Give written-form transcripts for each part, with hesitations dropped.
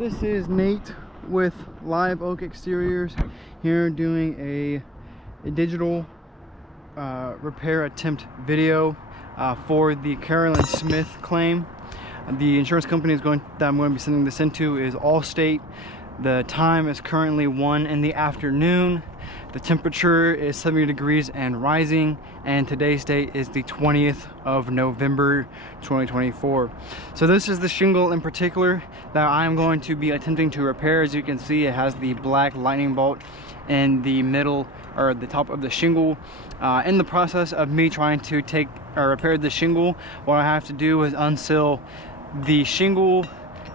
This is Nate with Live Oak Exteriors here doing a digital repair attempt video for the Carolyn Smith claim. The insurance company that I'm going to be sending this into is Allstate. The time is currently 1 in the afternoon. The temperature is 70 degrees and rising, and today's date is the 20th of November 2024. So this is the shingle in particular that I'm going to be attempting to repair. As you can see, it has the black lightning bolt in the middle or the top of the shingle. In the process of me trying to repair the shingle, what I have to do is unseal the shingle,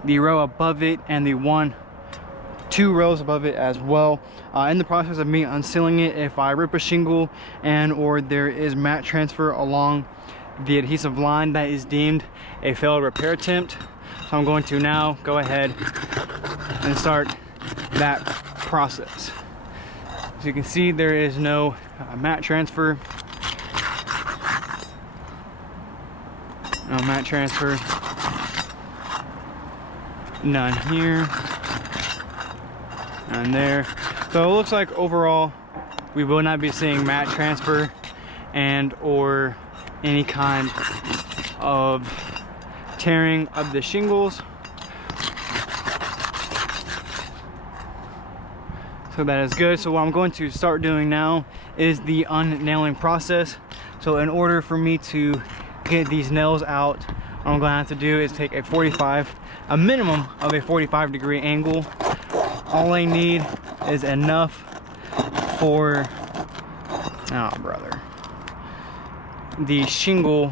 the row above it, and the two rows above it as well. In the process of me unsealing it, if I rip a shingle and or there is mat transfer along the adhesive line, that is deemed a failed repair attempt. So I'm going to now go ahead and start that process. As you can see, there is no mat transfer. No mat transfer. None here. None there. So it looks like overall we will not be seeing mat transfer and or any kind of tearing of the shingles. So that is good. So what I'm going to start doing now is the unnailing process. So in order for me to get these nails out, what I'm going to have to do is take a minimum of a 45-degree angle. All I need is enough for, oh brother, the shingle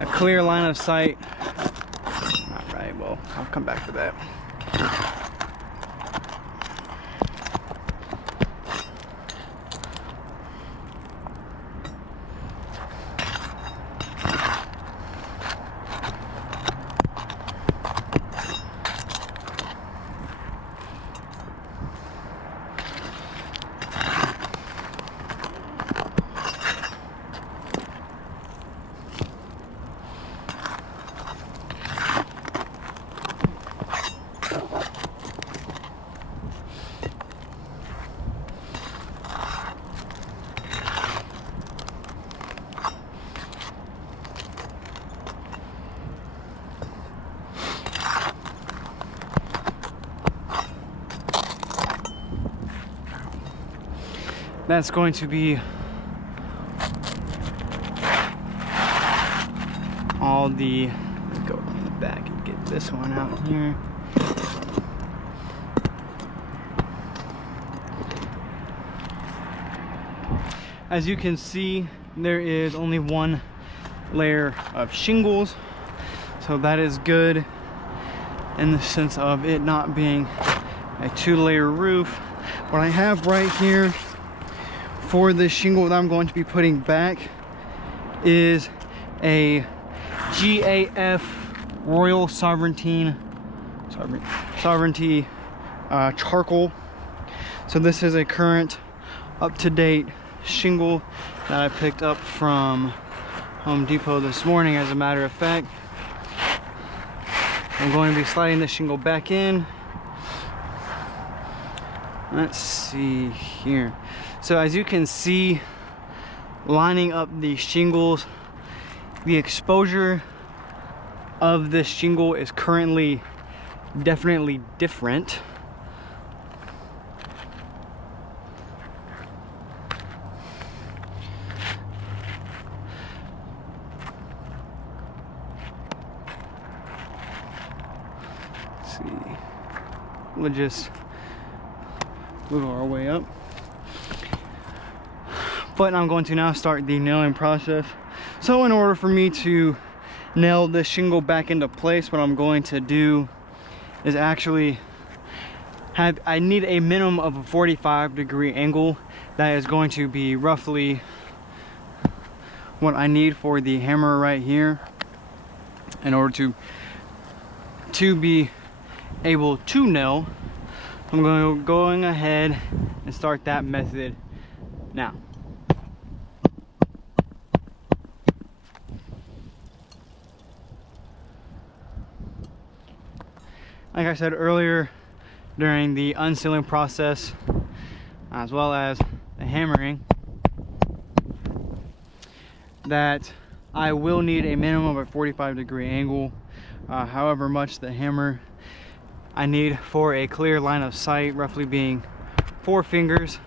a clear line of sight. All right, well, I'll come back to that. That's going to be all the, let's go in the back and get this one out here. As you can see, there is only one layer of shingles, so that is good in the sense of it not being a two-layer roof. What I have right here for the shingle that I'm going to be putting back is a GAF Royal Sovereignty charcoal. So this is a current up-to-date shingle that I picked up from Home Depot this morning. As a matter of fact, I'm going to be sliding the shingle back in. Let's see here. So as you can see, lining up the shingles, the exposure of this shingle is currently definitely different. Let's see. We'll just move our way up. But I'm going to now start the nailing process. So in order for me to nail this shingle back into place, what I'm going to do is actually I need a minimum of a 45-degree angle. That is going to be roughly what I need for the hammer right here in order to be able to nail. I'm going ahead and start that method now. like I said earlier, during the unsealing process, as well as the hammering, that I will need a minimum of a 45-degree angle, however much the hammer I need for a clear line of sight, roughly being 4 fingers.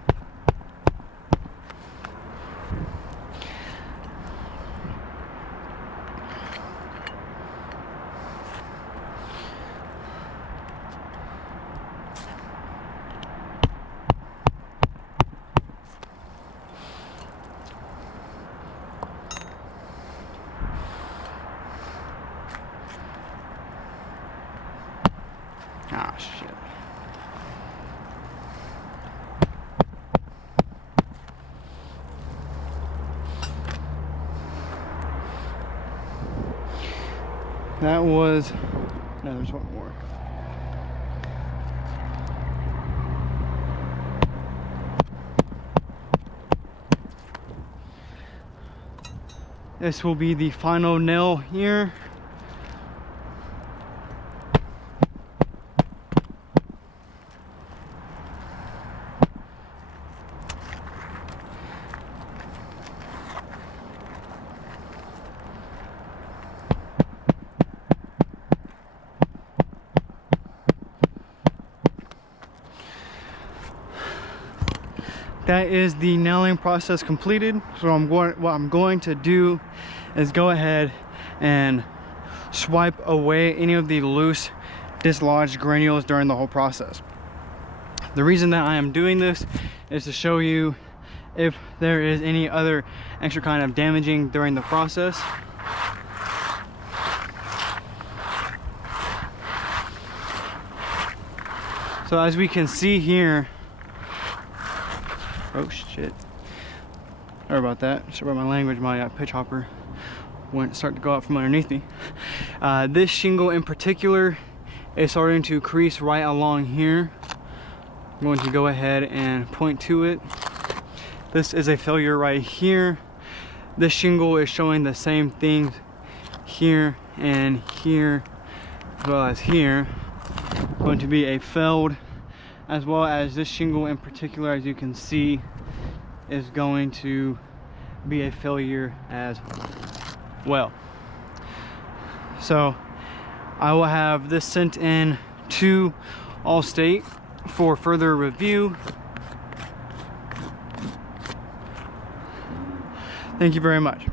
Ah, shit. That was, no, there's one more. This will be the final nail here. That is the nailing process completed. So what I'm going to do is go ahead and swipe away any of the loose dislodged granules during the whole process. The reason that I am doing this is to show you if there is any other extra kind of damaging during the process. So as we can see here, oh shit, sorry about that, sorry about my language, my pitch hopper went start to go out from underneath me. This shingle in particular is starting to crease right along here. I'm going to go ahead and point to it. This is a failure right here. This shingle is showing the same thing here and here, as well as here. Going to be a failed, as well as this shingle in particular, as you can see, is going to be a failure as well. So I will have this sent in to Allstate for further review. Thank you very much.